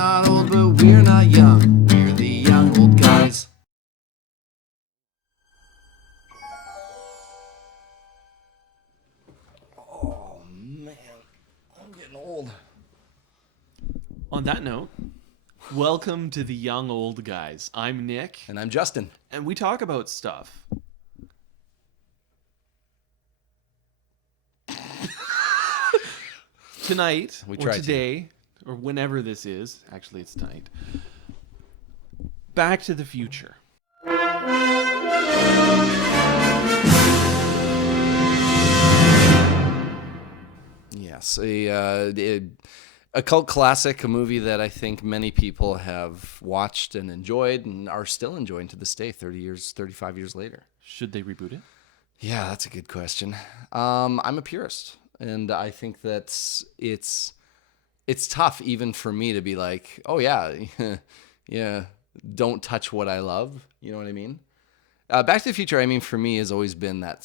not old, but we're not young. We're the young old guys. Oh, man. I'm getting old. On that note, welcome to the Young Old Guys. I'm Nick. And I'm Justin. And we talk about stuff. Tonight, today, or whenever this is, actually it's tonight, Back to the Future. Yes, a cult classic, a movie that I think many people have watched and enjoyed and are still enjoying to this day, 35 years later. Should they reboot it? Yeah, that's a good question. I'm a purist, and I think that it's tough even for me to be like, oh yeah, yeah, don't touch what I love. You know what I mean? Back to the Future, I mean, for me has always been that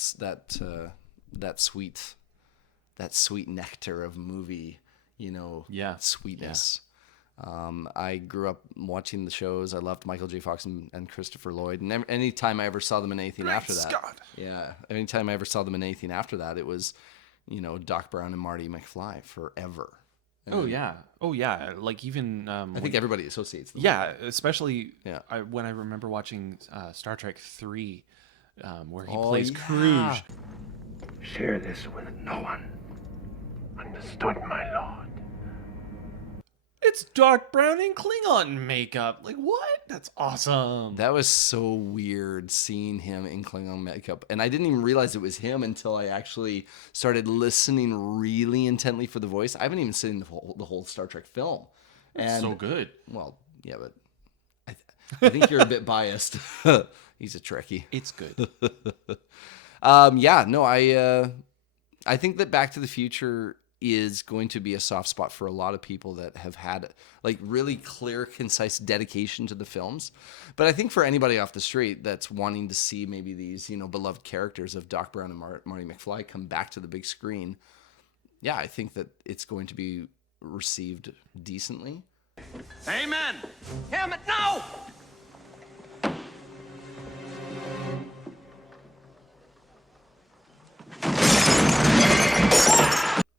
sweet nectar of movie, sweetness. Yeah. I grew up watching the shows. I loved Michael J. Fox and Christopher Lloyd. And anytime I ever saw them in anything after that, anytime I ever saw them in anything after that, it was, Doc Brown and Marty McFly forever. Oh yeah. Like even I think everybody associates them. Yeah, especially when I remember watching Star Trek 3, where he plays Kruge. Share this with no one. Understood, my lord. It's Doc Brown in Klingon makeup. Like, what? That's awesome. That was so weird seeing him in Klingon makeup. And I didn't even realize it was him until I actually started listening really intently for the voice. I haven't even seen the whole Star Trek film. It's so good. Well, yeah, but I think you're a bit biased. He's a Trekkie. It's good. I think that Back to the Future is going to be a soft spot for a lot of people that have had like really clear, concise dedication to the films. But I think for anybody off the street that's wanting to see maybe these, beloved characters of Doc Brown and Marty McFly come back to the big screen, yeah, I think that it's going to be received decently. Amen. Damn it, no!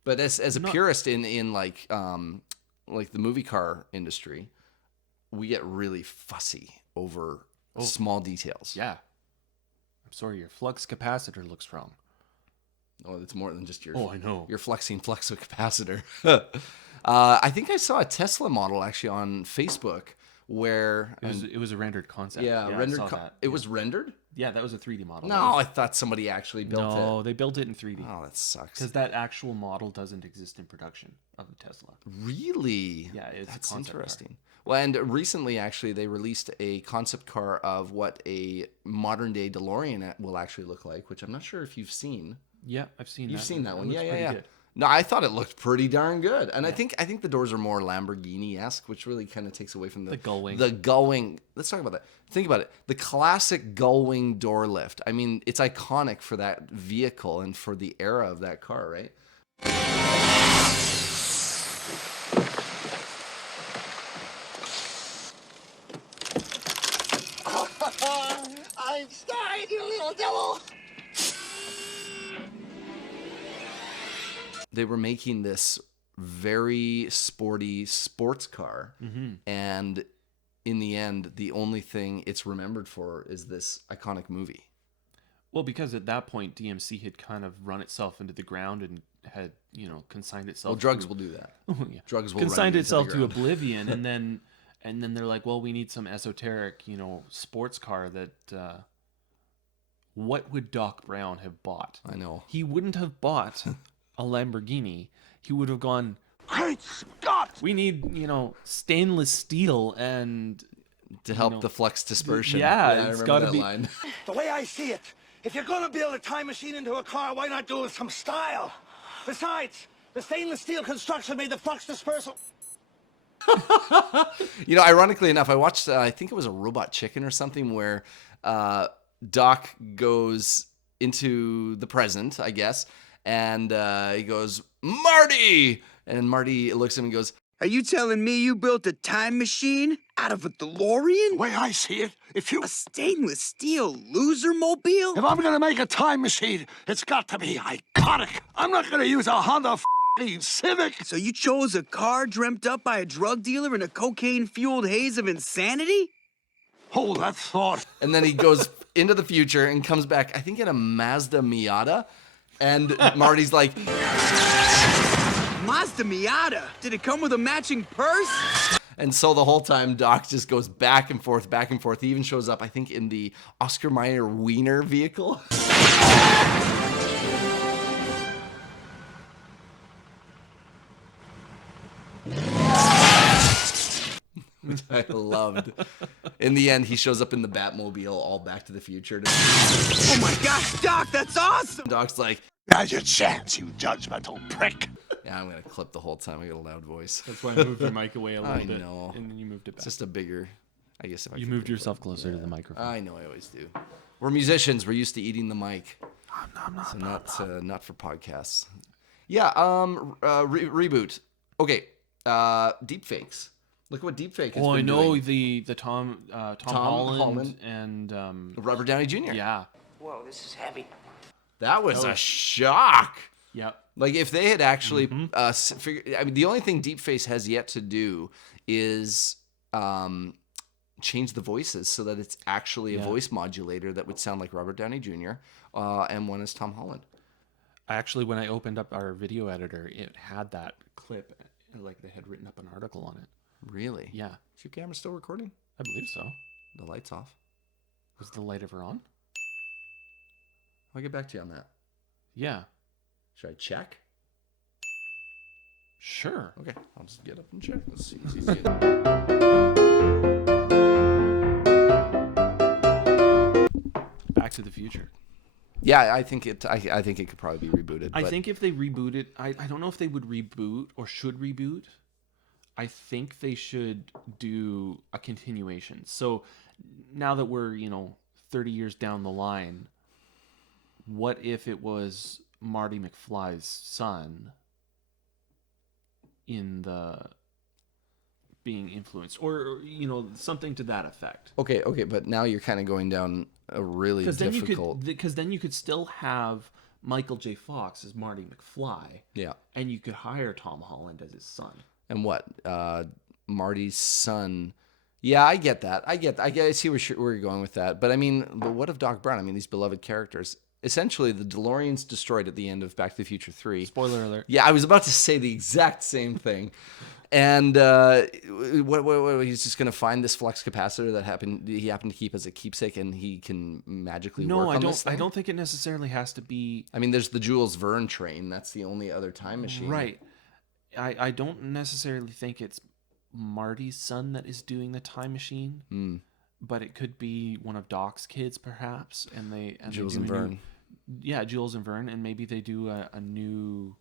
But as a purist in like the movie car industry, we get really fussy over small details. Yeah. I'm sorry, your flux capacitor looks wrong. Oh, it's more than just your. Oh, I know. Your flexing flux capacitor. I think I saw a Tesla model actually on Facebook where it was a rendered concept. Yeah, rendered. It was rendered. Yeah, that was a 3D model. No, I thought somebody actually built it. No, they built it in 3D. Oh, that sucks. Because that actual model doesn't exist in production of a Tesla. Really? Yeah, that's interesting. Car. Well, and recently, actually, they released a concept car of what a modern-day DeLorean will actually look like, which I'm not sure if you've seen. Yeah, I've seen that. You've seen that one. Yeah. Good. No, I thought it looked pretty darn good. And I think the doors are more Lamborghini-esque, which really kind of takes away from the gull wing. The gull wing. Let's talk about that. Think about it. The classic gull wing door lift. I mean, it's iconic for that vehicle and for the era of that car, right? Einstein, you little devil! They were making this very sporty sports car, and in the end, the only thing it's remembered for is this iconic movie. Well, because at that point, DMC had kind of run itself into the ground and had, consigned itself. Well, drugs will do that. Oh, yeah. Drugs will consigned itself to oblivion, and then they're like, well, we need some esoteric, sports car that. What would Doc Brown have bought? I know he wouldn't have bought a Lamborghini. He would have gone, Great Scott! We need, stainless steel and to help the flux dispersion. Yeah, it's got to be. Line. The way I see it, if you're gonna build a time machine into a car, why not do it with some style? Besides, the stainless steel construction made the flux dispersal. Ironically enough, I watched. I think it was a Robot Chicken or something where Doc goes into the present, I guess. And he goes, Marty! And Marty looks at him and goes, Are you telling me you built a time machine out of a DeLorean? The way I see it, A stainless steel loser mobile? if I'm gonna make a time machine, it's got to be iconic. I'm not gonna use a Honda f***ing Civic. So you chose a car dreamt up by a drug dealer in a cocaine-fueled haze of insanity? Hold that thought. And then he goes into the future and comes back, I think in a Mazda Miata. And Marty's like, Mazda Miata? Did it come with a matching purse? and so the whole time Doc just goes back and forth, back and forth. He even shows up, I think, in the Oscar Mayer Wiener vehicle. Which I loved. In the end, he shows up in the Batmobile, all Back to the Future. Oh my gosh, Doc, that's awesome! Doc's like, Now's your chance, you judgmental prick. yeah, I'm gonna clip the whole time. I got a loud voice. That's why I moved your mic away a little I bit. know. And then you moved it back. It's just a bigger, I guess if I You could moved do it. yourself closer to the microphone. I know, I always do. We're musicians. We're used to eating the mic. So not for podcasts. Yeah. Reboot. Okay. Deepfakes. Look at what deepfake has Oh, I been know doing. the Tom Holland and Robert Downey Jr. yeah. Whoa, this is heavy. That was a shock. Yep. Like if they had actually I mean, the only thing Deepface has yet to do is change the voices so that it's actually a voice modulator that would sound like Robert Downey Jr. And one is Tom Holland. Actually, when I opened up our video editor, it had that clip, like they had written up an article on it. Really? Yeah, Is your camera still recording? I believe so. The light's off. Was the light ever on? I'll get back to you on that. Yeah. Should I check? Sure. Okay, I'll just get up and check. Let's see. Back to the Future. Yeah, I think it. I think it could probably be rebooted. I but think if they reboot it, I don't know if they would reboot or should reboot. I think they should do a continuation. So now that we're, 30 years down the line, what if it was Marty McFly's son in the being influenced or, something to that effect? Okay, but now you're kind of going down a really difficult. Because then you could still have Michael J. Fox as Marty McFly. Yeah. And you could hire Tom Holland as his son. And what? Marty's son. Yeah, I get that. I see where you're going with that. But I mean, but what of Doc Brown? I mean, these beloved characters. Essentially, the DeLorean's destroyed at the end of Back to the Future 3. Spoiler alert. Yeah, I was about to say the exact same thing. And what he's just going to find this flux capacitor that he happened to keep as a keepsake, and he can magically work on this thing? I don't think it necessarily has to be... I mean, there's the Jules Verne train. That's the only other time machine. Right. I don't necessarily think it's Marty's son that is doing the time machine, but it could be one of Doc's kids, perhaps. And Jules they do and Verne. Jules and Verne, and maybe they do a new,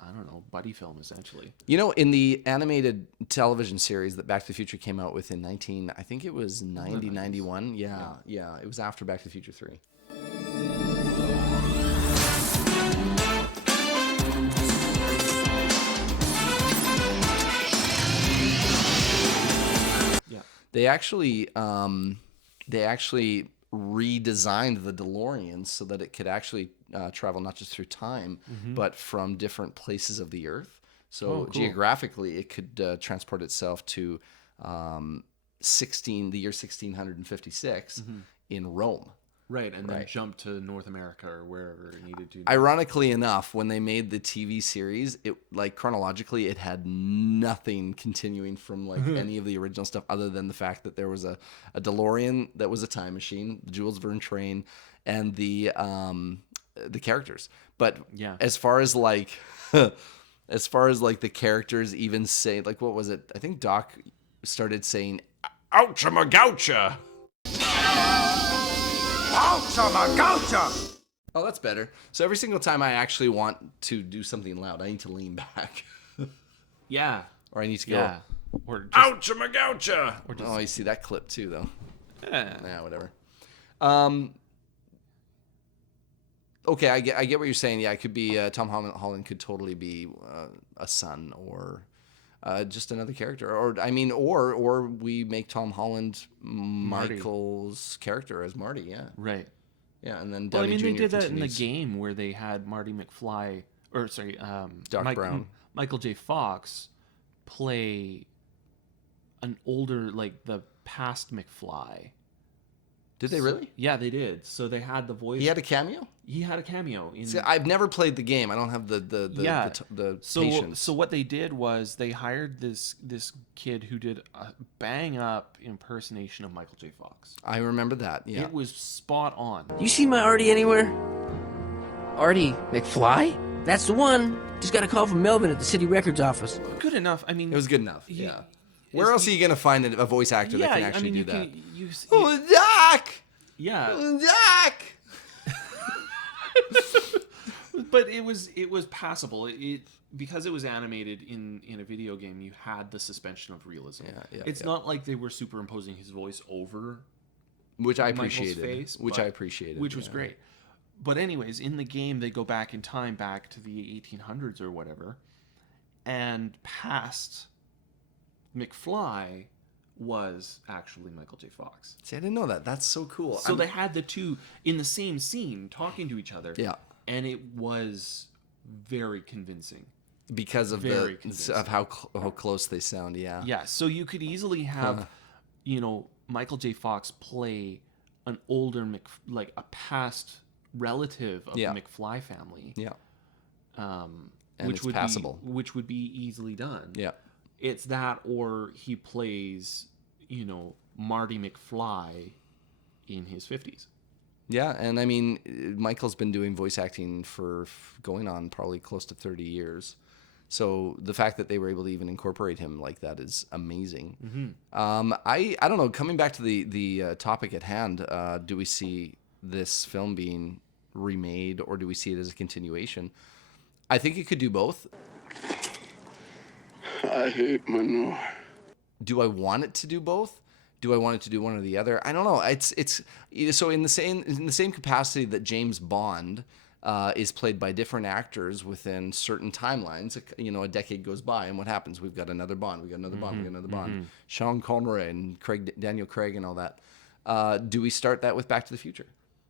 I don't know, buddy film, essentially. In the animated television series that Back to the Future came out with in I think it was 91. Yeah, it was after Back to the Future 3. They actually redesigned the DeLorean so that it could actually travel not just through time, but from different places of the Earth. So geographically, it could transport itself to the year 1656 in Rome. Right, and then jump to North America or wherever it needed to. Ironically enough, when they made the TV series, it chronologically it had nothing continuing from any of the original stuff other than the fact that there was a DeLorean that was a time machine, the Jules Verne train, and the characters. But as far as the characters even say what was it? I think Doc started saying "Oucha magoucha." Oh, that's better. So every single time I actually want to do something loud, I need to lean back. Yeah. Or I need to go, Or just, oucha magoucha. Oh, you see that clip too, though. Yeah, whatever. Okay, I get what you're saying. Yeah, it could be Tom Holland could totally be a son or just another character, or we make Tom Holland Marty. Michael's character as Marty. Yeah, Right. yeah, and then Well, I Downey mean, Jr. they did that continues. in the game where they had Marty McFly, or sorry, Doc Brown. Michael J. Fox play an older, like the past McFly. Did they really? Yeah, they did. So they had the voice. He had a cameo. He had a cameo in. See, I've never played the game. I don't have the So patience. so what they did was they hired this kid who did a bang up impersonation of Michael J. Fox. I remember that. Yeah. It was spot on. You see my Artie anywhere? Artie McFly? That's the one. Just got a call from Melvin at the city records office. Good enough. I mean, It was good enough. He- Yeah. Where else are you gonna find a voice actor that can actually do that? Oh, Doc! Yeah, Doc! but it was passable. It because it was animated in a video game. You had the suspension of realism. It's not like they were superimposing his voice over Which I Michael's appreciated. face, Which but- I appreciated. which was great. But anyways, in the game, they go back in time, back to the 1800s or whatever, and past McFly was actually Michael J. Fox. See, I didn't know that. That's so cool. So they had the two in the same scene talking to each other. Yeah. And it was very convincing. Because of Very convincing. of how close they sound. Yeah. Yeah, so you could easily have, Michael J. Fox play an older like a past relative of Yeah. the McFly family. Yeah. And And which it's would passable. which would be easily done. Yeah. It's that, or he plays, Marty McFly in his 50s. Yeah, and I mean, Michael's been doing voice acting for going on probably close to 30 years. So the fact that they were able to even incorporate him like that is amazing. Mm-hmm. I don't know. Coming back to the topic at hand, do we see this film being remade or do we see it as a continuation? I think it could do both. I hate manure. Do I want it to do both? Do I want it to do one or the other? I don't know. It's so in the same capacity that James Bond is played by different actors within certain timelines. A decade goes by, and what happens? We've got another Bond. We got another Bond. We got another Bond. Sean Connery and Daniel Craig and all that. Do we start that with Back to the Future?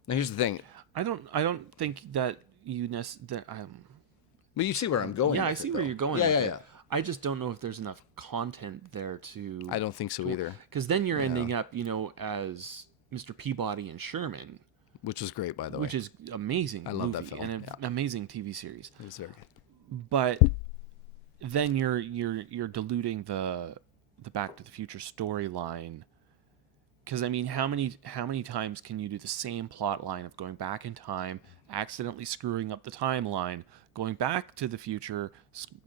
Now here's the thing. I don't think that But you see where I'm going. Yeah, with I see it, where though. you're going. Yeah, with yeah, it. yeah. I just don't know if there's enough content there to. I don't think so either. Because then you're ending up, as Mr. Peabody and Sherman, Which was great, by the way. which is amazing. I love that movie film, and an yeah. amazing TV series. It was very good. But then you're diluting the Back to the Future storyline. Because I mean, how many times can you do the same plot line of going back in time, accidentally screwing up the timeline, going back to the future,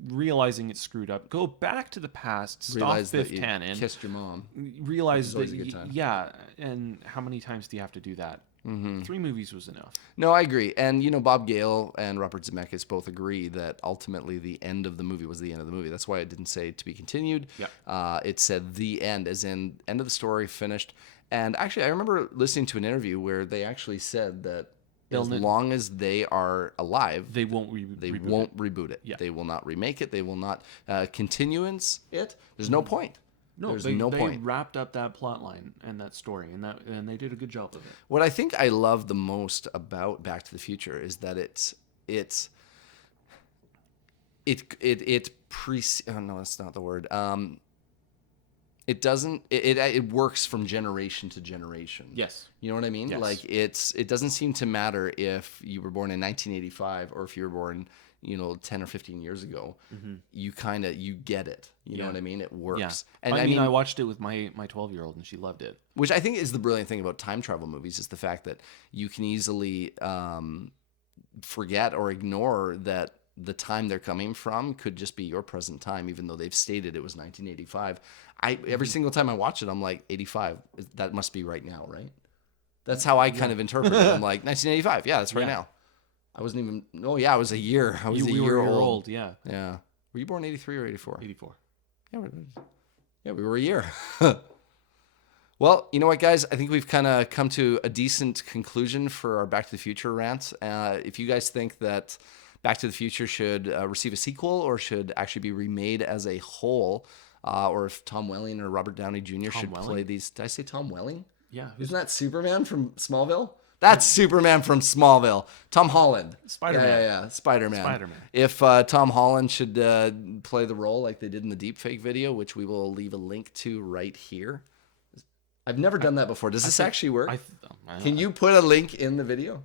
realizing it's screwed up, go back to the past, stop Realize that Biff you Tannen, kissed your mom. realize always that a good time. yeah, and how many times do you have to do that? 3 movies was enough. No, I agree. And, Bob Gale and Robert Zemeckis both agree that ultimately the end of the movie was the end of the movie. That's why it didn't say to be continued. Yeah. It said the end, as in end of the story, finished. And actually, I remember listening to an interview where they actually said that as long as they are alive, They won't reboot it. Yeah. They will not remake it. They will not continuance it. There's no point. No, There's they no point. wrapped up that plot line and that story, and they did a good job of it. What I think I love the most about Back to the Future is that no, that's not the word. It works from generation to generation. Yes. You know what I mean? Yes. Like it doesn't seem to matter if you were born in 1985 or if you were born 10 or 15 years ago. You get it. You know what I mean? It works. Yeah. And I mean, I watched it with my 12-year-old, and she loved it. which I think is the brilliant thing about time travel movies is the fact that you can easily forget or ignore that the time they're coming from could just be your present time, even though they've stated it was 1985. Every single time I watch it, I'm like, 85. That must be right now, right? That's how I kind of interpret it. I'm like, 1985. Yeah, that's right now. I wasn't even. Oh yeah, I was a year. I was We a were year a year old. Yeah. Yeah. Were you born 83 or 84? 84. Yeah, we were a year. Well, you know what, guys? I think we've kind of come to a decent conclusion for our Back to the Future rant. If you guys think that Back to the Future should receive a sequel or should actually be remade as a whole, or if Tom Welling or Robert Downey Jr. should play these. Did I say Tom Welling? Yeah. Isn't that Superman from Smallville? That's Superman from Smallville. Tom Holland. Spider-Man. Yeah. Spider-Man. Spider-Man. If Tom Holland should play the role like they did in the deepfake video, which we will leave a link to right here. I've never done that before. Does this actually work? Can you put a link in the video?